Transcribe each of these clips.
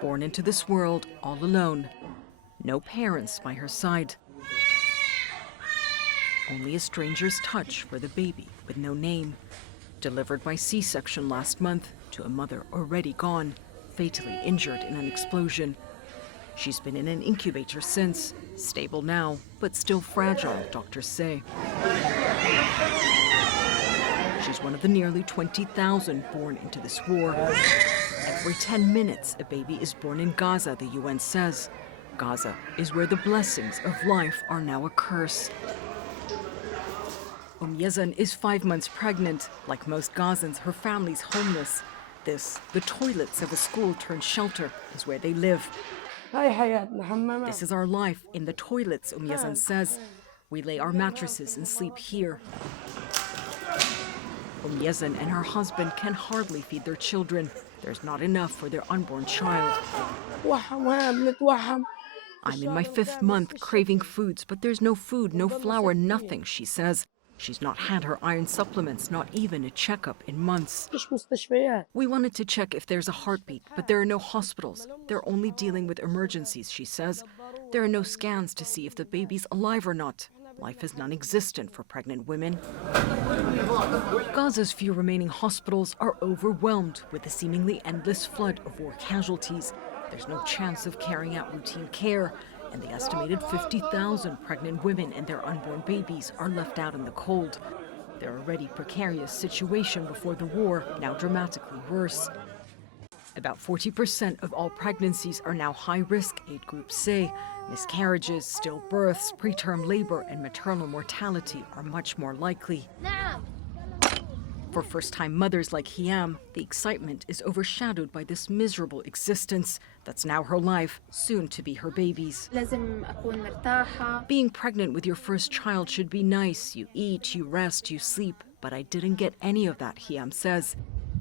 born into this world all alone. No parents by her side. Only a stranger's touch for the baby with no name. Delivered by C-section last month to a mother already gone, fatally injured in an explosion. She's been in an incubator since, stable now, but still fragile, doctors say. She's one of the nearly 20,000 born into this war. Every 10 minutes, a baby is born in Gaza, the UN says. Gaza is where the blessings of life are now a curse. Yazan is 5 months pregnant. Like most Gazans, her family's homeless. This, the toilets of a school turned shelter, is where they live. This is our life in the toilets, Yazan says. We lay our mattresses and sleep here. Yazan and her husband can hardly feed their children. There's not enough for their unborn child. I'm in my 5th month craving foods, but there's no food, no flour, nothing, she says. She's not had her iron supplements, not even a checkup in months. We wanted to check if there's a heartbeat, but there are no hospitals. They're only dealing with emergencies, she says. There are no scans to see if the baby's alive or not. Life is non-existent for pregnant women. Gaza's few remaining hospitals are overwhelmed with the seemingly endless flood of war casualties. There's no chance of carrying out routine care, and the estimated 50,000 pregnant women and their unborn babies are left out in the cold. Their already precarious situation before the war now dramatically worse. About 40% of all pregnancies are now high-risk, aid groups say. Miscarriages, stillbirths, preterm labor, and maternal mortality are much more likely. For first-time mothers like Hiam, the excitement is overshadowed by this miserable existence that's now her life, soon to be her baby's. Being pregnant with your first child should be nice. You eat, you rest, you sleep. But I didn't get any of that, Hiam says.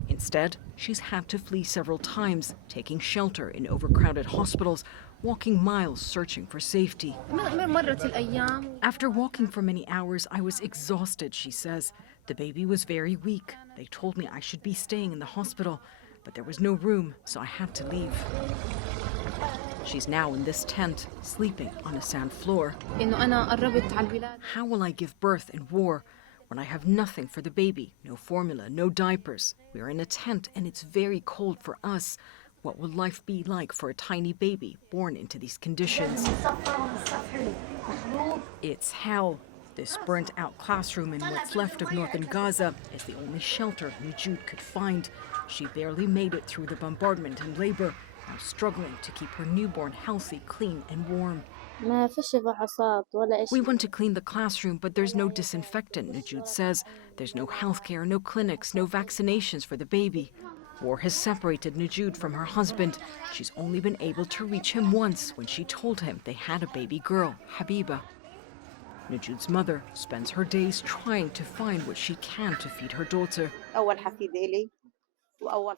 Instead, she's had to flee several times, taking shelter in overcrowded hospitals, walking miles searching for safety. After walking for many hours, I was exhausted, she says. The baby was very weak. They told me I should be staying in the hospital, but there was no room, so I had to leave. She's now in this tent, sleeping on a sand floor. How will I give birth in war when I have nothing for the baby? No formula, no diapers. We are in a tent and it's very cold for us. What will life be like for a tiny baby born into these conditions? It's hell. This burnt-out classroom in what's left of northern Gaza is the only shelter Najud could find. She barely made it through the bombardment and labor, now struggling to keep her newborn healthy, clean, and warm. We want to clean the classroom, but there's no disinfectant, Najud says. There's no healthcare, no clinics, no vaccinations for the baby. War has separated Najud from her husband. She's only been able to reach him once when she told him they had a baby girl, Habiba. Najud's mother spends her days trying to find what she can to feed her daughter.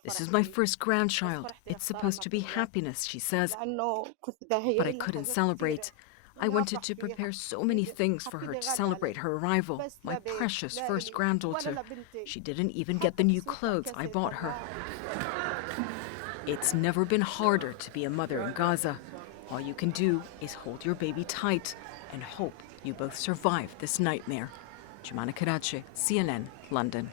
This is my first grandchild. It's supposed to be happiness, she says. But I couldn't celebrate. I wanted to prepare so many things for her to celebrate her arrival, my precious first granddaughter. She didn't even get the new clothes I bought her. It's never been harder to be a mother in Gaza. All you can do is hold your baby tight and hope you both survive this nightmare. Jumana Karachi, CNN, London.